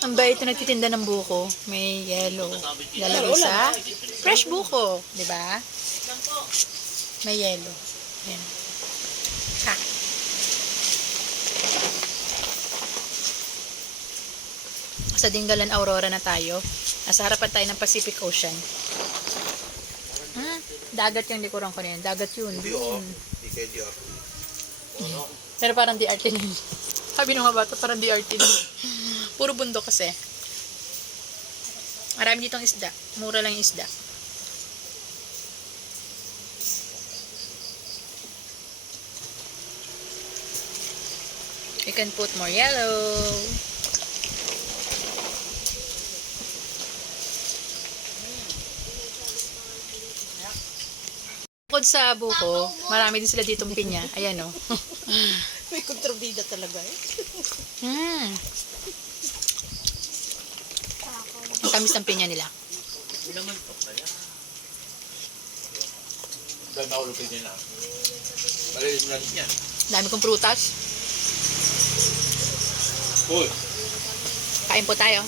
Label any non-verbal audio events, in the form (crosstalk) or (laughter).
Ang bait na nagtitinda ng buko. May yellow. Lalagay sa fresh buko. Di ba? May yellow. Yan. Ha. Sa Dingalan Aurora na tayo. Nasa harapan tayo ng Pacific Ocean. Hmm, dagat yung likuran ko na yun. Dagat yun. Yun. Di kay Dior. Pero parang DRT na yun. (laughs) Sabi ng mga bata, parang yun. Puro bundok kasi. Marami ditong isda. Mura lang yung isda. You can put more yellow. Bukod sa buko, marami din sila ditong pinya. Ayan o. (laughs) May kontrabida talaga eh. Mm. Ang tamis ng pinya nila. Hindi naman to kaya. Dahil maulupin niya na. Palilim na rin yan. Dami kong prutas. Uy, Kain po tayo.